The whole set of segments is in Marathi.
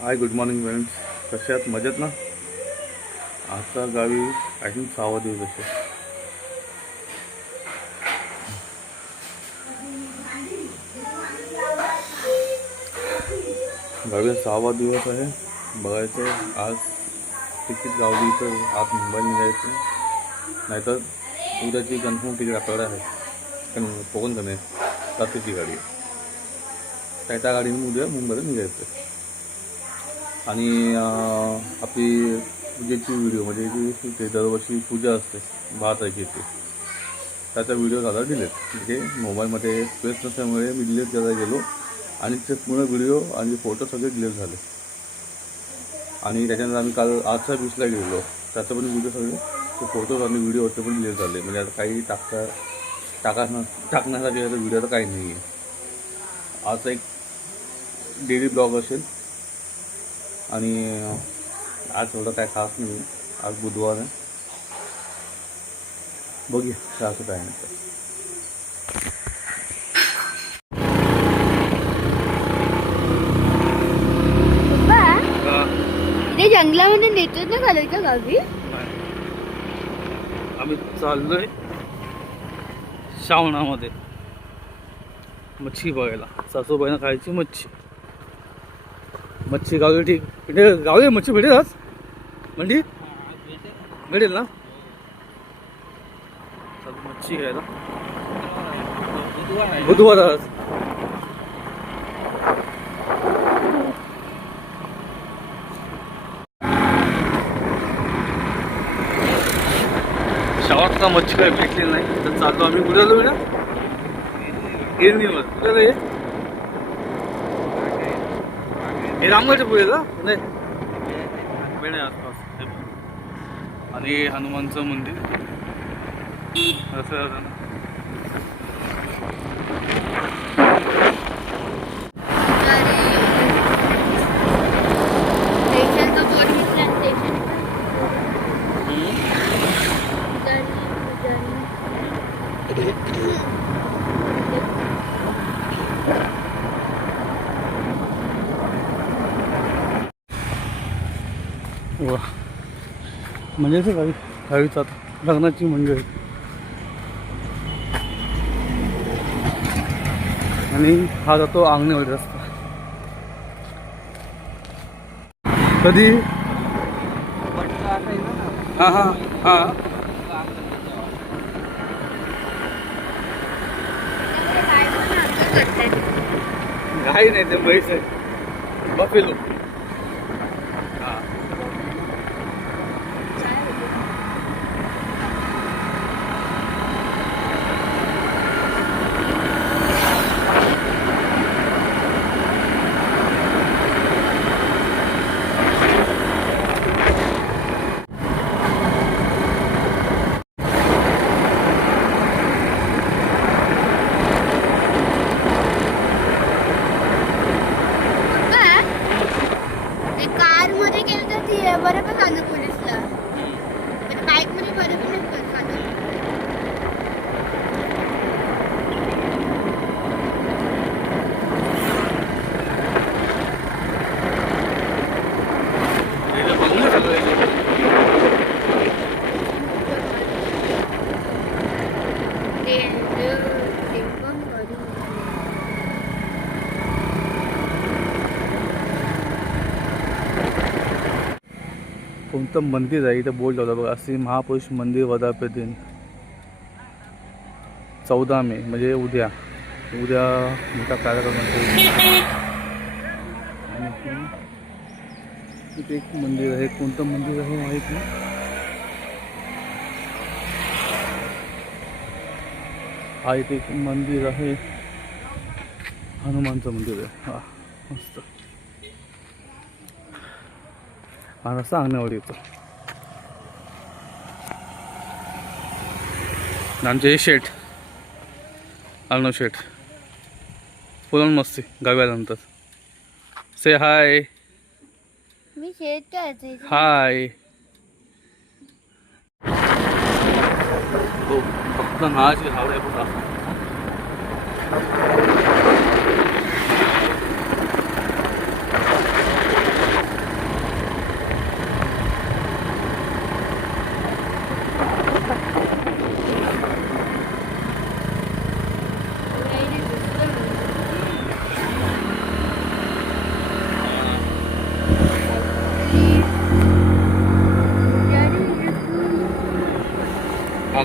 Hi good morning friends. कसे आहात? मजेत ना? आता गावी आय थिंक 6वा दिवस असेल. गावी 6वा दिवस आहे. बघायचं आज तिकीट गावली तर आज मुंबई निघायचं, नाहीतर उद्याची कन्फर्म तिकीट आपल्याकडे आहे. कारण कोकण कणे रात्रीची गाडी आहे. त्या गाडीने उद्या मुंबईला निघायचं. आणि आपली पूजेची व्हिडिओ म्हणजे जी दरवर्षी पूजा असते 12 तारखेची, त्याचा व्हिडिओ झाला डिलीट. म्हणजे मोबाईलमध्ये स्पेस नसल्यामुळे मी डिलीट करायला गेलो आणि ते पूर्ण व्हिडिओ आणि फोटो सगळे डिलीट झाले. आणि त्याच्यानंतर आम्ही काल आजच्या बीचला गेलो, त्याचं पण व्हिडिओ सगळे ते फोटोज आणि व्हिडिओ होते पण डिलीट झाले. म्हणजे आता काही टाकण्यासाठी आता व्हिडिओ तर काही नाही आहे. आजचा एक डेली ब्लॉग असेल. आणि आज थोडं काय खास नाही. आज बुधवार आहे. बघूया काय असं काय नाही. इथे जंगलामध्ये नेतोच ना घालायच्या गावी. आम्ही चाललोय श्रावणामध्ये मच्छी बघायला. सासूबाईनं खायची मच्छी गावी. ठीक गावी मच्छी भेटेल आज? म्हणजे भेटेल ना? मच्छी घ्यायला बुधवार आज. श्रावणात मच्छी काही भेटली नाही तर चाललो आम्ही. कुठे आलो बेटा? गिरणीवर. कुठे हे रामगडच्या पुढे का? नाही बेणे आसपास. आणि हनुमानचं मंदिर असं वा. म्हणजे असं गावीच आता लग्नाची मंडळी. आणि हा जातो आंगणेवाडी रस्ता. कधी? हां हां हां. गाई नाही ते म्हैस आहे. बफेलो. हां. बरं पण आलं पोलिसला. बाईक मध्ये बरं पण नाही. कोणतं मंदिर आहे इथं बोर्ड लावला बघा. श्री महापुरुष मंदिर वर्धापन दिन 14 मे म्हणजे उद्या मोठा कार्यक्रम आहे. इथे एक मंदिर आहे. कोणतं मंदिर आहे माहीत नाही. हा इथे एक मंदिर आहे. हनुमानचं मंदिर आहे. हा मस्त. आणि असं अंगणवाडी येतो. आमचे शेठ अर्णव शेठ फुलन मस्ती गावी आल्यानंतर. से हाय. मी शेठ हाय. हो फक्त नावाची हावड आहे बघा.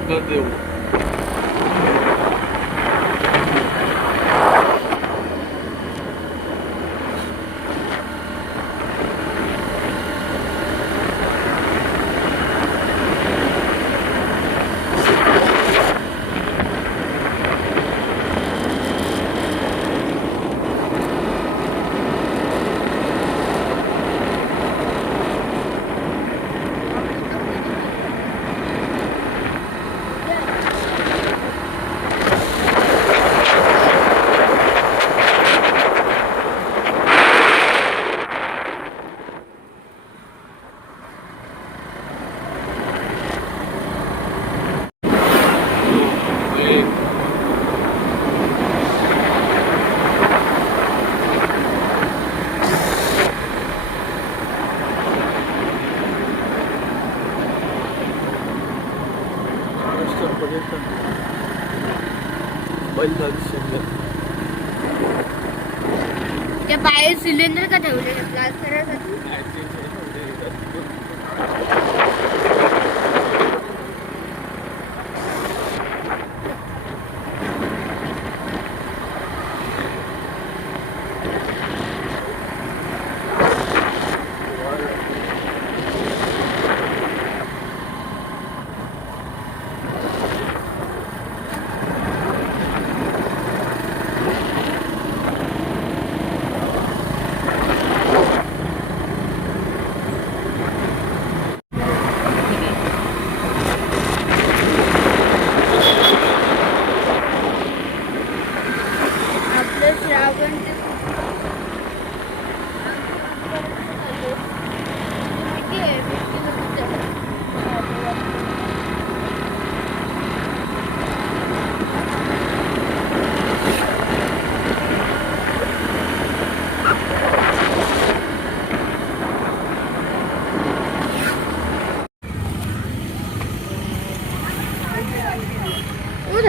शंकर देव. त्या बाहेर सिलेंडर का ठेवले ब्लास्ट करायसाठी?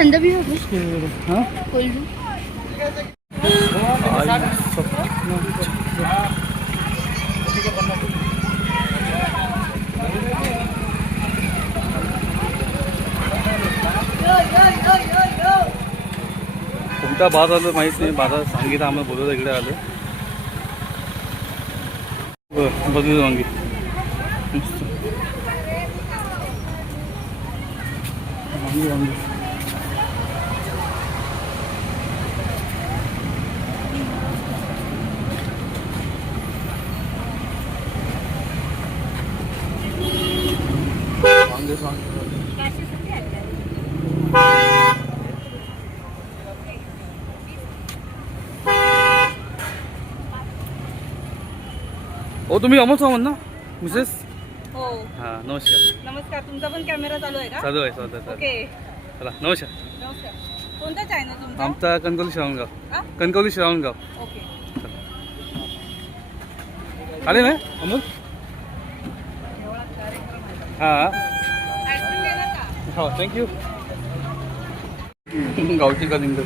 ठंडा भी हो हाँ कोल्ड ड्रिंक. कोणता बाजार आलं माहित नाही. बाजार सांगितलं आम्हाला बोलवलं इकडे आलं. बरं बघितलं वांगी मस्त वांगी वांगी. ओ तुम्ही अमोल सावंत ना मिसेस? हो हां नमस्कार. नमस्कार. तुमचा पण कॅमेरा चालू आहे का? चालू आहे चालू आहे. ओके चला नमस्कार. नमस्कार. कोणता चॅनल तुमचा? आमचा कणकवली श्रावणगाव. हा? कणकवली श्रावणगाव. ओके. आले ना अमोल? हां आईस्क्रीम देणार का? हो थँक्यू. गावची कलिंगड.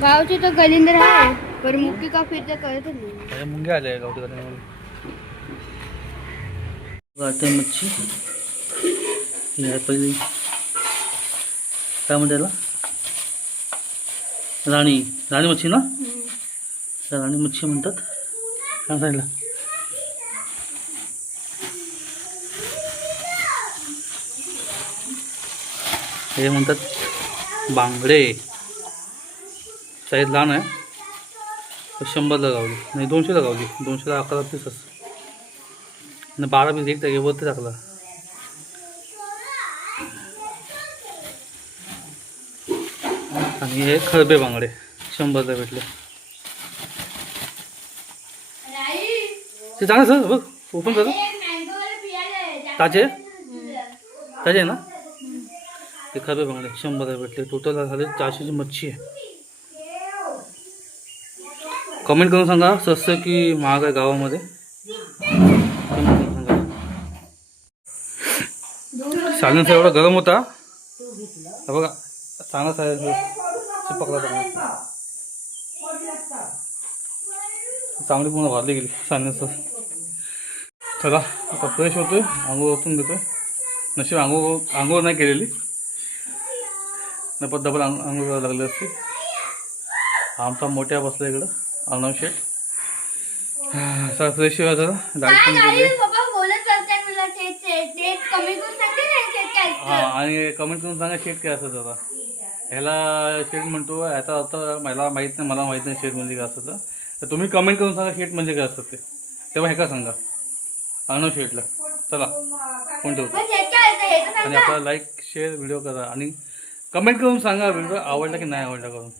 गावचे तो कलिंदर आहे पर मुक्की का फिरते कळतच नाही. मुंगे आले गावठी कलिंगड. गाठे मच्छी ही आहे पहिली. काय म्हणते त्याला? राणी राणी मच्छी ना? राणी मच्छी म्हणतात. काय सांगितलं? हे म्हणतात बांगडे. साईज लहान आहे. 100ला गावली नाही 200ला गावली. 200ला 11 पीसच आणि 12 पीस एक टाके वरती टाकला. आणि हे खरबे बांगडे 100ला भेटले. ते चांगलं सर बघ ओपन कर. ताजे ताजे आहे ना? ते खरबे बांगडे 100ला भेटले. टोटल झाले 400ची मच्छी आहे. कमेंट करून सांगा स्वस्त की महाग आहे गावामध्ये. कमेंट करून सांगा. सायलेन्सर एवढा गरम होता बघा. चांगला चिपकला चांगला. चांगली पूर्ण भरली गेली सायलेन्सर. चला आता फ्रेश होतोय. आंघोळ ओतून देतोय. नशीब आंघोळ नाही केलेली नाही पण डबल आंघोळ करायला लागली असते. आमचा मोठ्या बसला इकडं अर्णव शेठ. फ्रेश जरा गाडी पण गेली. पप्पा बोलत असतात मला ते कमी करून सांगते ना शेट काय असतं. हां आणि कमेंट करून सांगा शेट काय असतं दादा. ह्याला शेट म्हणतो याचा अर्थ मला माहीत नाही, मला माहीत नाही शेट म्हणजे काय असतं. तर तुम्ही कमेंट करून सांगा शेट म्हणजे काय असतं ते. तेव्हा हे का सांगा अर्णव शेटला. चला फोन ठेवतो. मग शेट काय असतं हे तर आणि सांगा. आपला लाईक शेअर व्हिडिओ करा आणि कमेंट करून सांगा व्हिडिओ आवडला की नाही आवडला करून.